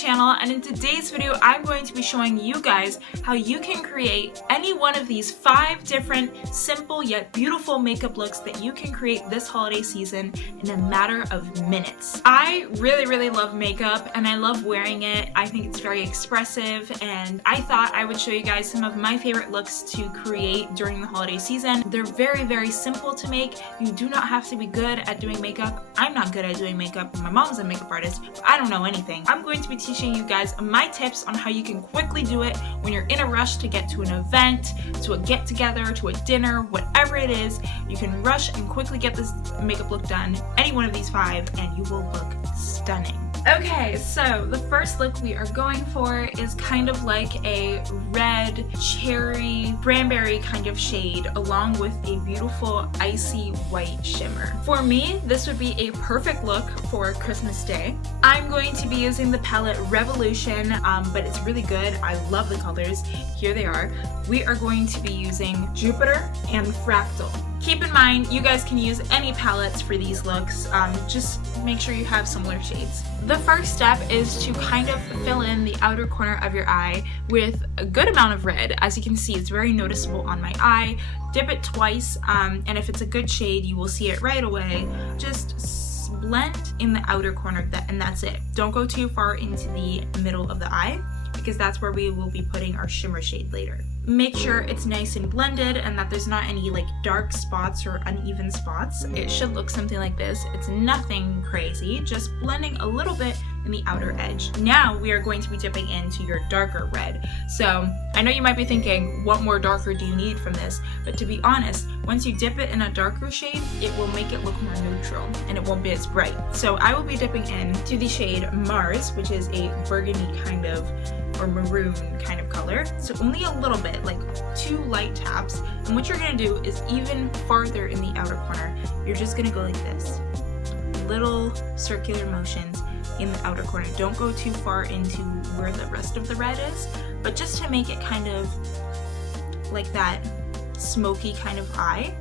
channel, and in today's video I'm going to be showing you guys how you can create any one of these 5 different simple yet beautiful makeup looks that you can create this holiday season in a matter of minutes. I really love makeup and I love wearing it. I think it's very expressive, and I thought I would show you guys some of my favorite looks to create during the holiday season. They're very simple to make. You do not have to be good at doing makeup. I'm not good at doing makeup. My mom's a makeup artist, but I don't know anything. I'm going to be teaching you guys my tips on how you can quickly do it when you're in a rush to get to an event, to a get-together, to a dinner, whatever it is. You can rush and quickly get this makeup look done, any one of these 5, and you will look stunning. Okay, so the first look we are going for is kind of like a red cherry cranberry kind of shade along with a beautiful icy white shimmer. For me, this would be a perfect look for Christmas Day. I'm going to be using the palette Revolution, but it's really good. I love the colors. Here they are. We are going to be using Jupiter and Fractal. Keep in mind, you guys can use any palettes for these looks, just make sure you have similar shades. The first step is to kind of fill in the outer corner of your eye with a good amount of red. As you can see, it's very noticeable on my eye. Dip it twice, and if it's a good shade, you will see it right away. Just blend in the outer corner of that, and that's it. Don't go too far into the middle of the eye, because that's where we will be putting our shimmer shade later. Make sure it's nice and blended and that there's not any like dark spots or uneven spots. It should look something like this. It's nothing crazy, just blending a little bit in the outer edge. Now we are going to be dipping into your darker red. So I know you might be thinking, what more darker do you need from this? But to be honest, once you dip it in a darker shade, it will make it look more neutral and it won't be as bright. So I will be dipping into the shade Mars, which is a burgundy kind of, or maroon kind of color. So only a little bit, like 2 light taps. And what you're gonna do is even farther in the outer corner, you're just gonna go like this. Little circular motions in the outer corner. Don't go too far into where the rest of the red is, but just to make it kind of like that smoky kind of eye,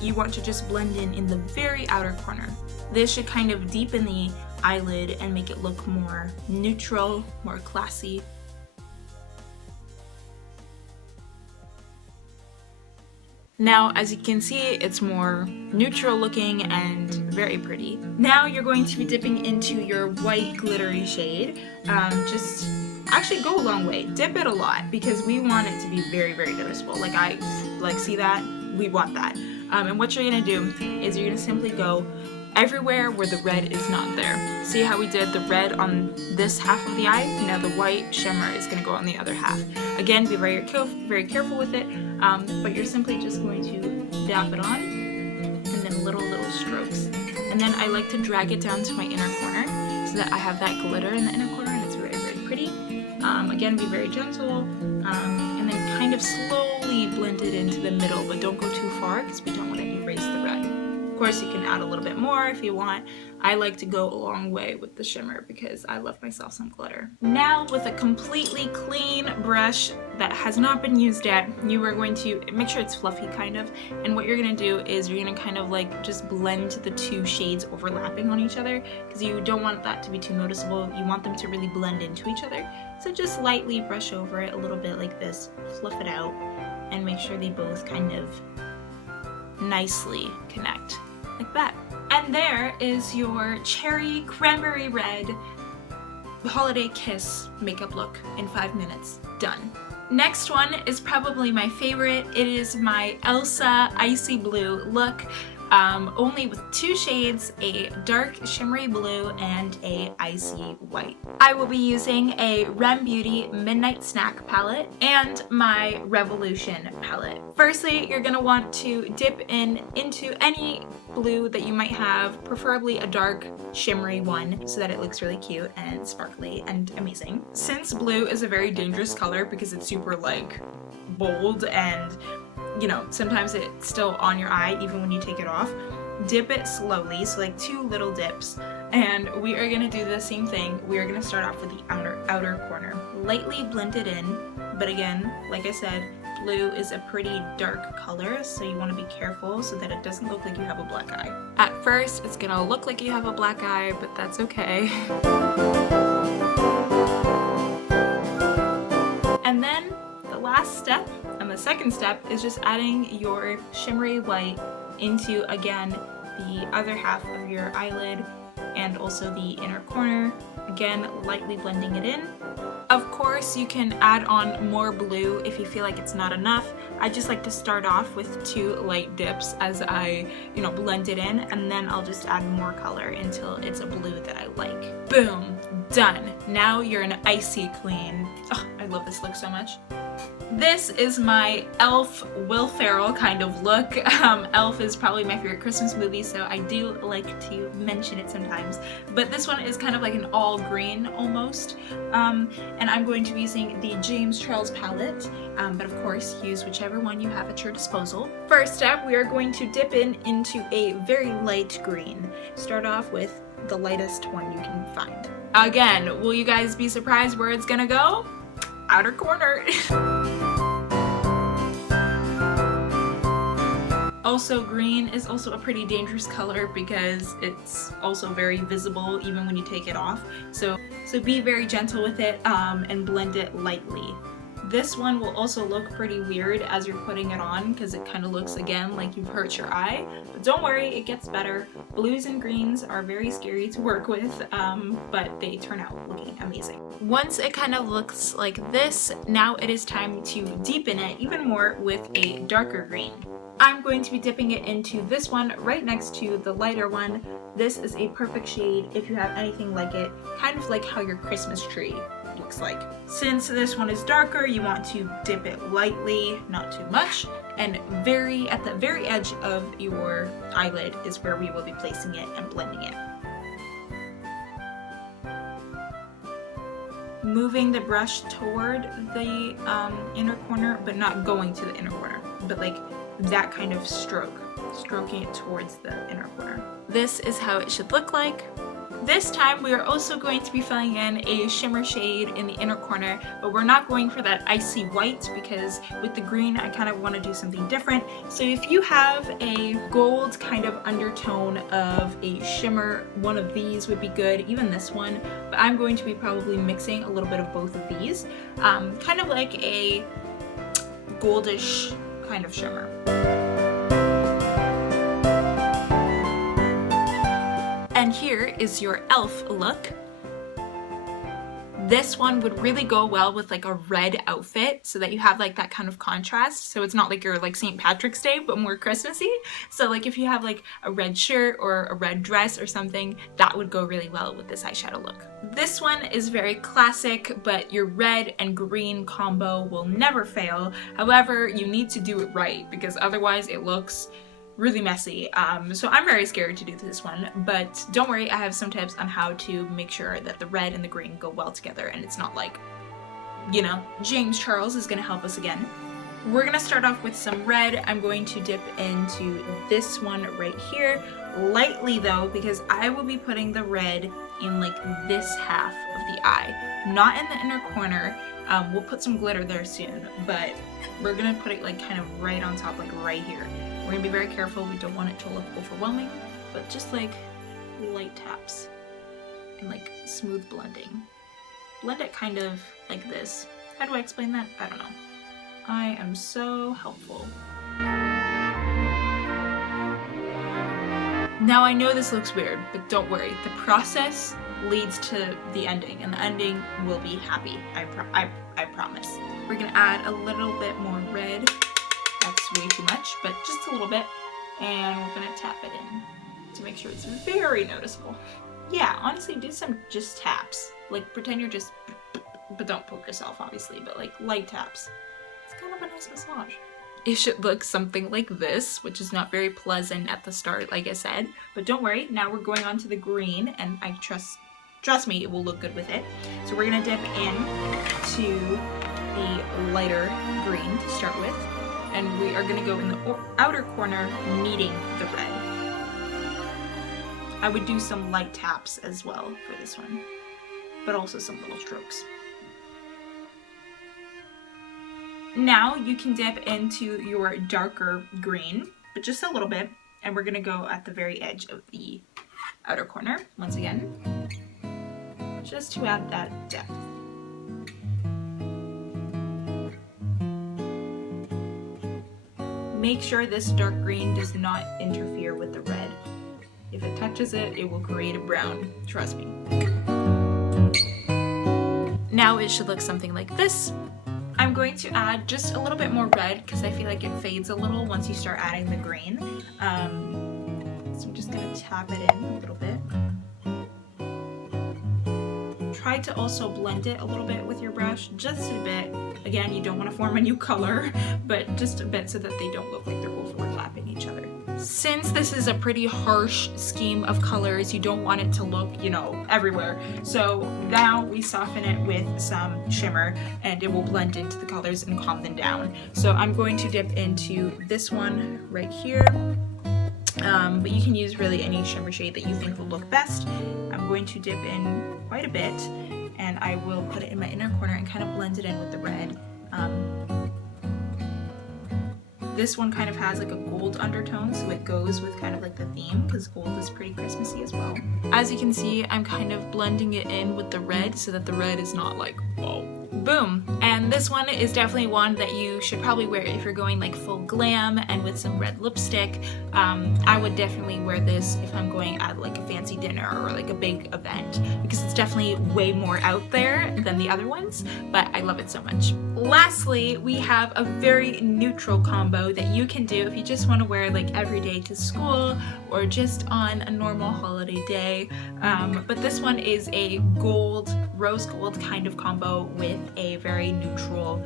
you want to just blend in the very outer corner. This should kind of deepen the eyelid and make it look more neutral, more classy. Now, as you can see, it's more neutral looking and very pretty. Now you're going to be dipping into your white glittery shade. Just actually go a long way. Dip it a lot because we want it to be very noticeable. Like see that? We want that. And what you're gonna do is you're gonna simply go everywhere where the red is not there. See how we did the red on this half of the eye? Now the white shimmer is going to go on the other half. Again, be very careful with it, but you're simply just going to dab it on and then little strokes. And then I like to drag it down to my inner corner so that I have that glitter in the inner corner and it's very pretty. Again, be very gentle, and then kind of slowly blend it into the middle, but don't go too far because we don't want to erase the red. Of course, you can add a little bit more if you want. I like to go a long way with the shimmer because I love myself some glitter. Now, with a completely clean brush that has not been used yet, you are going to make sure it's fluffy kind of, and what you're going to do is you're going to kind of like just blend the 2 shades overlapping on each other because you don't want that to be too noticeable. You want them to really blend into each other. So just lightly brush over it a little bit like this, fluff it out, and make sure they both kind of nicely connect like that. And there is your cherry cranberry red holiday kiss makeup look in 5 minutes. Done. Next one is probably my favorite. It is my Elsa icy blue look. Only with 2 shades, a dark shimmery blue and a icy white. I will be using a Rem Beauty Midnight Snack palette and my Revolution palette. Firstly, you're gonna want to dip into any blue that you might have, preferably a dark shimmery one so that it looks really cute and sparkly and amazing. Since blue is a very dangerous color because it's super like bold and you know, sometimes it's still on your eye even when you take it off. Dip it slowly, so like 2 little dips, and we are gonna do the same thing. We are gonna start off with the outer corner. Lightly blend it in, but again, like I said, blue is a pretty dark color, so you want to be careful so that it doesn't look like you have a black eye. At first, it's gonna look like you have a black eye, but that's okay. And then the last step, and the second step, is just adding your shimmery white into, again, the other half of your eyelid and also the inner corner. Again, lightly blending it in. Of course, you can add on more blue if you feel like it's not enough. I just like to start off with 2 light dips as I, blend it in, and then I'll just add more color until it's a blue that I like. Boom, done. Now you're an icy queen. Oh, I love this look so much. This is my Elf Will Ferrell kind of look. Elf is probably my favorite Christmas movie, so I do like to mention it sometimes. But this one is kind of like an all green almost. And I'm going to be using the James Charles palette, but of course use whichever one you have at your disposal. First up, we are going to dip into a very light green. Start off with the lightest one you can find. Again, will you guys be surprised where it's gonna go? Outer corner. Also, green is also a pretty dangerous color because it's also very visible even when you take it off. So be very gentle with it and blend it lightly. This one will also look pretty weird as you're putting it on because it kind of looks again like you've hurt your eye. But don't worry, it gets better. Blues and greens are very scary to work with, but they turn out looking amazing. Once it kind of looks like this, now it is time to deepen it even more with a darker green. I'm going to be dipping it into this one right next to the lighter one. This is a perfect shade if you have anything like it, kind of like how your Christmas tree looks like. Since this one is darker, you want to dip it lightly, not too much, and at the very edge of your eyelid is where we will be placing it and blending it. Moving the brush toward the inner corner, but not going to the inner corner, but like that kind of stroking it towards the inner corner. This is how it should look like. This time we are also going to be filling in a shimmer shade in the inner corner, but we're not going for that icy white because with the green I kind of want to do something different. So if you have a gold kind of undertone of a shimmer, one of these would be good, even this one, but I'm going to be probably mixing a little bit of both of these, kind of like a goldish kind of shimmer. And here is your elf look. This one would really go well with like a red outfit so that you have like that kind of contrast. So it's not like you're like St. Patrick's Day, but more Christmassy. So like if you have like a red shirt or a red dress or something, that would go really well with this eyeshadow look. This one is very classic, but your red and green combo will never fail. However, you need to do it right because otherwise it looks really messy. So I'm very scared to do this one, but don't worry, I have some tips on how to make sure that the red and the green go well together and it's not like, James Charles is gonna help us again. We're gonna start off with some red. I'm going to dip into this one right here, lightly though, because I will be putting the red in like this half of the eye, not in the inner corner. We'll put some glitter there soon, but we're gonna put it like kind of right on top, like right here. We're gonna be very careful, we don't want it to look overwhelming, but just like light taps and like smooth blending. Blend it kind of like this. How do I explain that? I don't know. I am so helpful. Now I know this looks weird, but don't worry. The process leads to the ending, and the ending will be happy. I promise. We're gonna add a little bit more red. That's way too much, but just a little bit. And we're gonna tap it in to make sure it's very noticeable. Yeah, honestly, do some just taps. Like pretend you're just, but don't poke yourself obviously, but like light taps. It's kind of a nice massage. It should look something like this, which is not very pleasant at the start, like I said. But don't worry, now we're going on to the green, and I trust me, it will look good with it. So we're gonna dip in to the lighter green to start with. And we are going to go in the outer corner, meeting the red. I would do some light taps as well for this one, but also some little strokes. Now you can dip into your darker green, but just a little bit, and we're gonna go at the very edge of the outer corner, once again, just to add that depth. Make sure this dark green does not interfere with the red. If it touches it, it will create a brown, trust me. Now it should look something like this. I'm going to add just a little bit more red because I feel like it fades a little once you start adding the green. So I'm just gonna tap it in a little bit. Try to also blend it a little bit with your brush, just a bit. Again, you don't want to form a new color, but just a bit so that they don't look like they're overlapping each other. Since this is a pretty harsh scheme of colors, you don't want it to look, you know, everywhere. So now we soften it with some shimmer and it will blend into the colors and calm them down. So I'm going to dip into this one right here. But you can use really any shimmer shade that you think will look best. I'm going to dip in quite a bit and I will put it in my inner corner and kind of blend it in with the red. This one kind of has like a gold undertone, so it goes with kind of like the theme because gold is pretty Christmassy as well. As you can see, I'm kind of blending it in with the red so that the red is not like, whoa. Boom. And this one is definitely one that you should probably wear if you're going like full glam and with some red lipstick. I would definitely wear this if I'm going at like a fancy dinner or like a big event because it's definitely way more out there than the other ones, but I love it so much. Lastly, we have a very neutral combo that you can do if you just want to wear like every day to school or just on a normal holiday day. But this one is a gold, rose gold kind of combo with a very neutral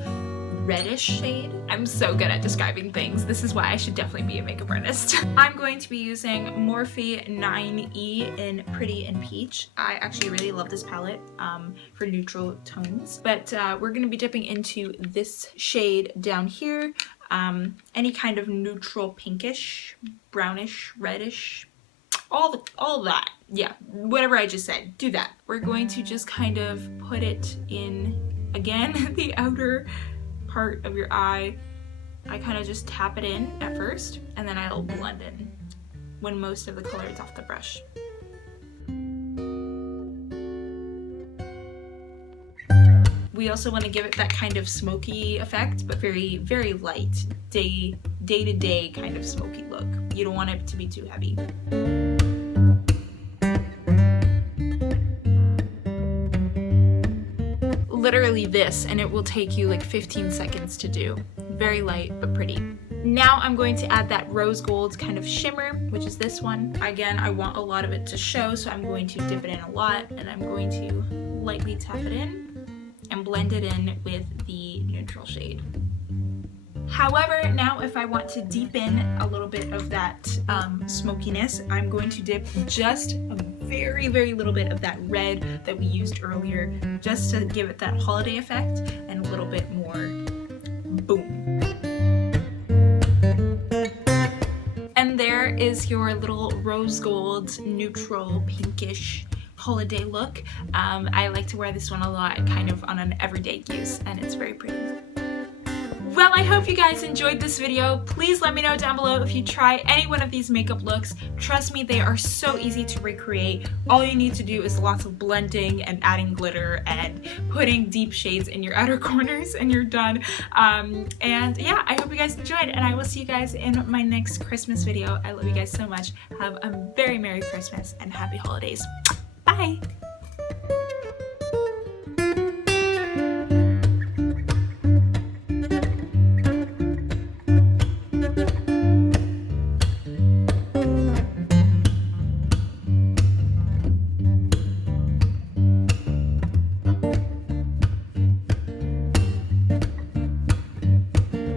reddish shade. I'm so good at describing things. This is why I should definitely be a makeup artist. I'm going to be using Morphe 9E in Pretty and Peach. I actually really love this palette for neutral tones, but we're going to be dipping into this shade down here. Any kind of neutral pinkish, brownish, reddish, all that. Yeah, whatever I just said, do that. We're going to just kind of put it in, again, the outer part of your eye. I kind of just tap it in at first, and then I'll blend in when most of the color is off the brush. We also want to give it that kind of smoky effect, but very, very light, day-to-day kind of smoky look. You don't want it to be too heavy. Literally this, and it will take you like 15 seconds to do. Very light, but pretty. Now I'm going to add that rose gold kind of shimmer, which is this one. Again, I want a lot of it to show, so I'm going to dip it in a lot, and I'm going to lightly tap it in and blend it in with the neutral shade. However, now if I want to deepen a little bit of that smokiness, I'm going to dip just a very, very little bit of that red that we used earlier, just to give it that holiday effect and a little bit more boom. And there is your little rose gold, neutral, pinkish holiday look. I like to wear this one a lot, kind of on an everyday use, and it's very pretty. Well, I hope you guys enjoyed this video. Please let me know down below if you try any one of these makeup looks. Trust me, they are so easy to recreate. All you need to do is lots of blending and adding glitter and putting deep shades in your outer corners and you're done. And yeah, I hope you guys enjoyed, and I will see you guys in my next Christmas video. I love you guys so much. Have a very Merry Christmas and Happy Holidays. Bye!